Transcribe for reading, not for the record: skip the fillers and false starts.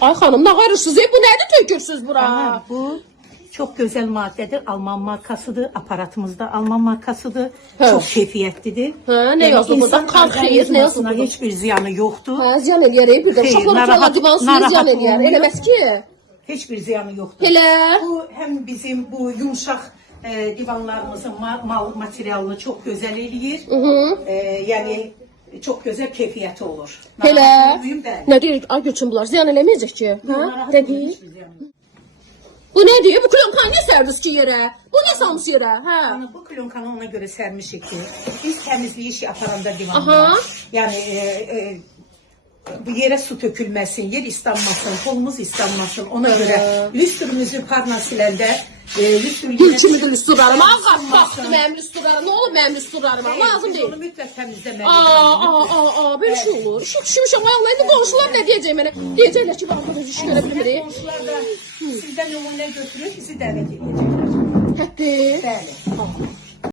Ay xanım, nə qarışsınız? Bu nədir tökürsüz bura? Tamam, bu çok güzel maddedir. Alman markasıdır. Aparatımız da Alman markasıdır. He. Çok keyfiyetlidir. He, ne yazdı burada? insan Kalk xeyir, ne yazdı organizmasına burada? hiçbir ziyanı yoktur. Hə, ziyan eləyər, bir də Xeyr, uşaqlar narahat- uşaqlar divan suyu narahat ziyan eləyər. olmuyor. Eləməz ki. Hiçbir ziyanı yoktur. Elə. Bu hem bizim bu yumuşak divanlarımızın materyalını çok güzel eləyir. Yani çok güzel keyfiyeti olur. Elə. Narahat olmayım ben. Nə deyir? Ay göçün bunlar ziyan eləməyəcək ki. Hə? Narahat Nə olmayım, deyir? hiçbir ziyanı yok. Bu nə deyir? Bu klonkanı niyə sərdiniz ki yerə? Bu niyə salmış yerə? Hə? Yani bu klonkanı ona göre sermişik ki biz temizliği işi aparanda Aha. divanda yani bu yere su tökülmesin, yer ıslanmasın, kolumuz ıslanmasın. Ona göre lüstrümüzü parla silende lüstrü Gül kimi də lüsturlarım. Ağam bastı mənim lüsturlarım. Nə olur mənim lüsturlarıma? Lazım Biz deyil. onu mütləq təmizləməliyik. Böyle şey olur. Düşmüşəm ayağına. İndi qonşular nə deyəcək mənə? Deyəcəklər ki, bax burada iş görə bilmirik. Qonşular da sizdən nümunə götürür, bizi dəvət edəcəklər. Hətti. Bəli.